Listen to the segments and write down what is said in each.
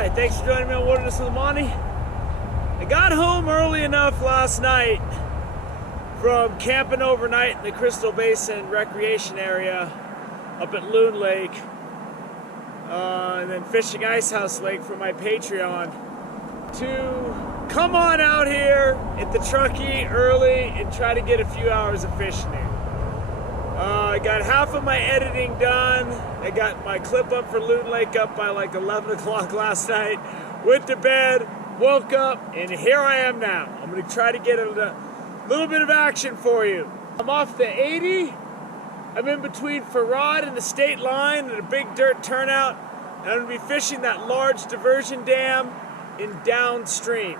HWY. Thanks for joining me on Wilderness with Monty. I got home early enough last night from camping overnight in the Crystal Basin Recreation area up at Loon Lake, and then fishing Icehouse Lake for my Patreon, to come on out here at the Truckee early and try to get a few hours of fishing in. I got half of my editing done. I got my clip up for Loon Lake up by like 11 o'clock last night. Went to bed, woke up, and here I am now. I'm going to try to get a little bit of action for you. I'm off the 80. I'm in between Farad and the state line at a big dirt turnout. And I'm going to be fishing that large diversion dam in downstream.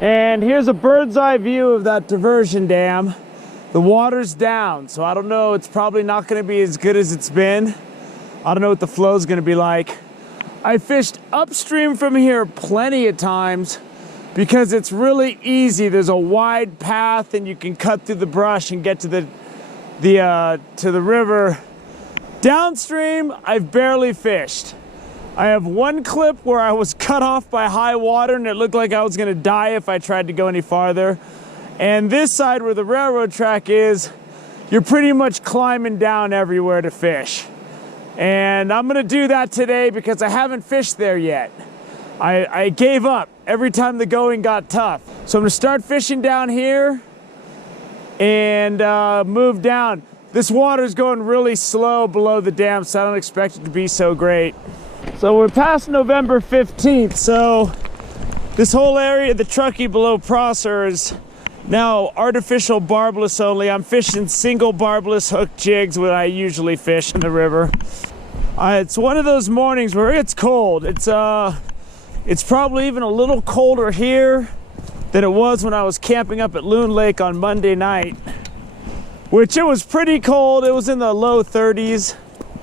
And here's a bird's eye view of that diversion dam. The water's down, so I don't know, it's probably not going to be as good as it's been. I don't know what the flow's going to be like. I fished upstream from here plenty of times because it's really easy. There's a wide path and you can cut through the brush and get to the river. Downstream, I've barely fished. I have one clip where I was cut off by high water and it looked like I was going to die if I tried to go any farther. And this side where the railroad track is, you're pretty much climbing down everywhere to fish. And I'm gonna do that today because I haven't fished there yet. I gave up every time the going got tough. So I'm gonna start fishing down here and move down. This water's going really slow below the dam, so I don't expect it to be so great. So we're past November 15th, so this whole area, the Truckee below Prosser, is now artificial barbless only. I'm fishing single barbless hook jigs, what I usually fish in the river. It's one of those mornings where it's cold. It's probably even a little colder here than it was when I was camping up at Loon Lake on Monday night, which it was pretty cold. It was in the low 30s,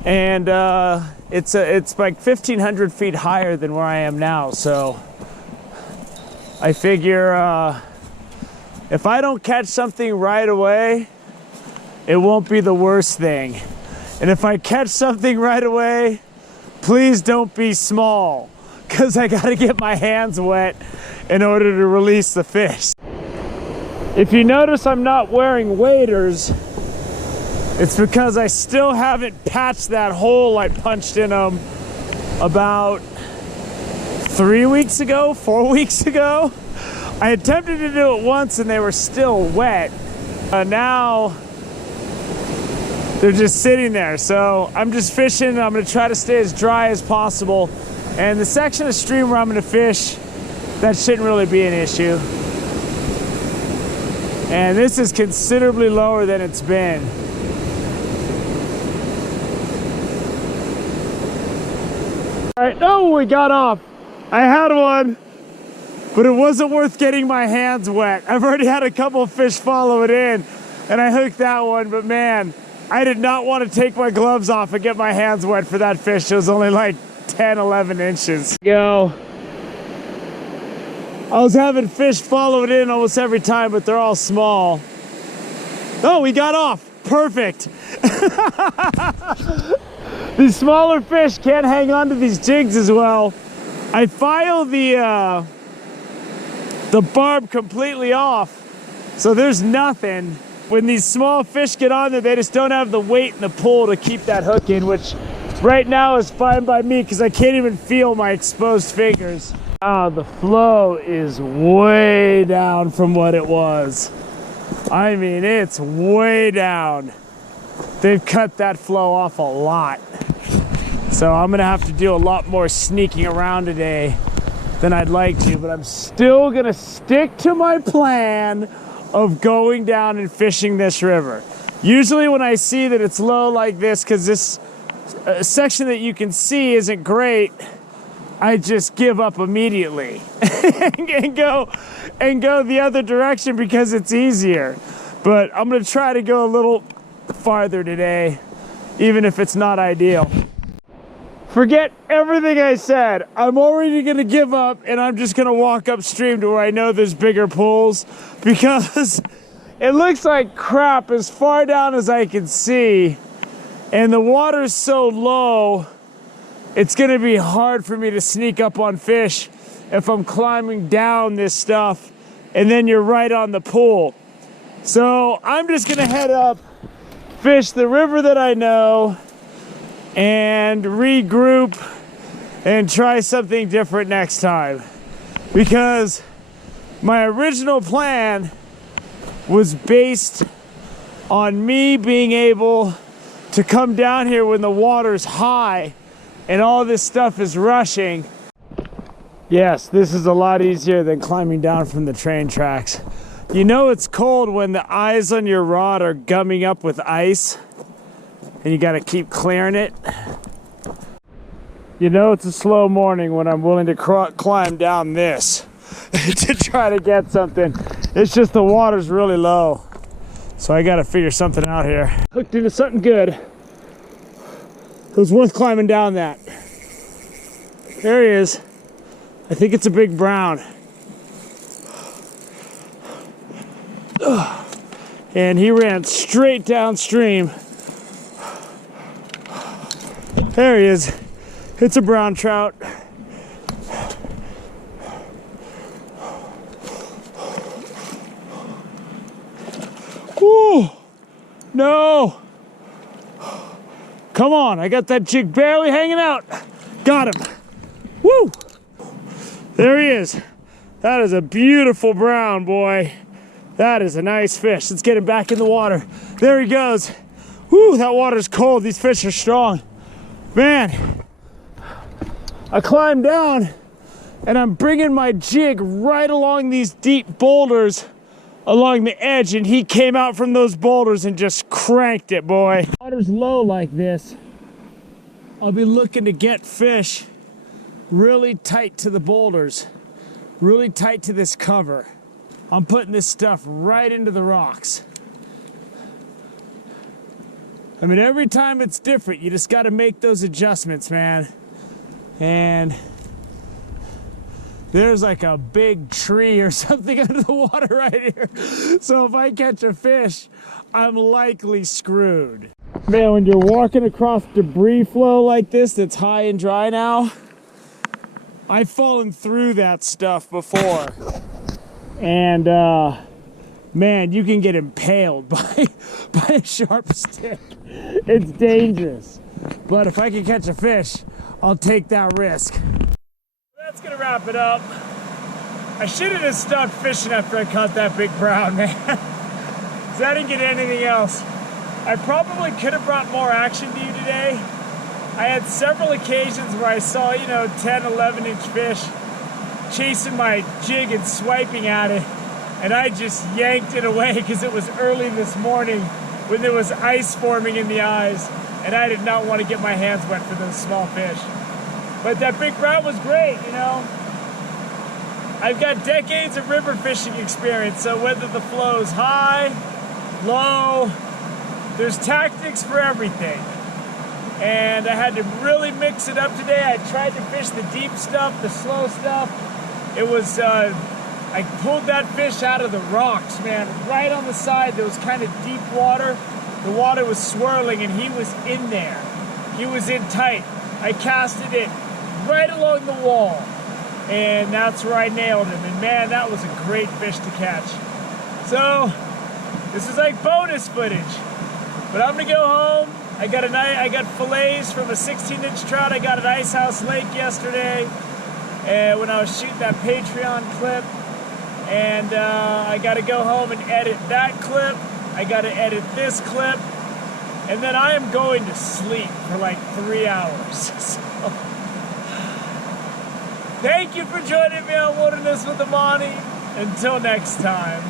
and it's like 1,500 feet higher than where I am now. So I figure if I don't catch something right away, it won't be the worst thing. And if I catch something right away, please don't be small, because I gotta get my hands wet in order to release the fish. If you notice I'm not wearing waders, it's because I still haven't patched that hole I punched in them about 4 weeks ago. I attempted to do it once and they were still wet. Now they're just sitting there. So I'm just fishing. I'm gonna try to stay as dry as possible. And the section of stream where I'm gonna fish, that shouldn't really be an issue. And this is considerably lower than it's been. All right, oh, we got off. I had one, but it wasn't worth getting my hands wet. I've already had a couple of fish follow it in, and I hooked that one, but man, I did not want to take my gloves off and get my hands wet for that fish. It was only like 10, 11 inches. I was having fish follow it in almost every time, but they're all small. Oh, we got off. Perfect. These smaller fish can't hang on to these jigs as well. I file the barb completely off, so there's nothing. When these small fish get on there, they just don't have the weight and the pull to keep that hook in, which right now is fine by me because I can't even feel my exposed fingers. The flow is way down from what it was. I mean, it's way down. They've cut that flow off a lot. So I'm gonna have to do a lot more sneaking around today than I'd like to, but I'm still gonna stick to my plan of going down and fishing this river. Usually when I see that it's low like this, because this section that you can see isn't great, I just give up immediately and go the other direction because it's easier. But I'm gonna try to go a little farther today, even if it's not ideal. Forget everything I said. I'm already gonna give up and I'm just gonna walk upstream to where I know there's bigger pools, because it looks like crap as far down as I can see, and the water's so low it's gonna be hard for me to sneak up on fish if I'm climbing down this stuff and then you're right on the pool. So I'm just gonna head up, fish the river that I know, and regroup and try something different next time. Because my original plan was based on me being able to come down here when the water's high and all this stuff is rushing. Yes, this is a lot easier than climbing down from the train tracks. You know it's cold when the eyes on your rod are gumming up with ice and you gotta keep clearing it. You know it's a slow morning when I'm willing to climb down this to try to get something. It's just the water's really low. So I gotta figure something out here. Hooked into something good. It was worth climbing down that. There he is. I think it's a big brown. And he ran straight downstream. There he is. It's a brown trout. Woo! No! Come on, I got that jig barely hanging out. Got him. Woo! There he is. That is a beautiful brown, boy. That is a nice fish. Let's get him back in the water. There he goes. Woo, that water's cold. These fish are strong. Man, I climbed down and I'm bringing my jig right along these deep boulders along the edge, and he came out from those boulders and just cranked it, boy. Water's low like this, I'll be looking to get fish really tight to the boulders, really tight to this cover. I'm putting this stuff right into the rocks. I mean, every time it's different. You just got to make those adjustments, man. And there's like a big tree or something under the water right here. So if I catch a fish, I'm likely screwed. Man, when you're walking across debris flow like this that's high and dry now, I've fallen through that stuff before. And man, you can get impaled by a sharp stick. It's dangerous. But if I can catch a fish, I'll take that risk. That's gonna wrap it up. I should have just stopped fishing after I caught that big brown, man. Because I didn't get anything else. I probably could have brought more action to you today. I had several occasions where I saw, 10, 11 inch fish chasing my jig and swiping at it, and I just yanked it away because it was early this morning when there was ice forming in the eyes, and I did not want to get my hands wet for those small fish. But that big brown was great, I've got decades of river fishing experience, so whether the flow's high, low, there's tactics for everything. And I had to really mix it up today. I tried to fish the deep stuff, the slow stuff. It was, I pulled that fish out of the rocks, man. Right on the side, there was kind of deep water. The water was swirling and he was in there. He was in tight. I casted it right along the wall. And that's where I nailed him. And man, that was a great fish to catch. So, this is like bonus footage. But I'm gonna go home. I got fillets from a 16-inch trout I got at Ice House Lake yesterday when I was shooting that Patreon clip. And I got to go home and edit that clip. I got to edit this clip. And then I am going to sleep for like 3 hours. So, thank you for joining me on Wilderness with Amani. Until next time.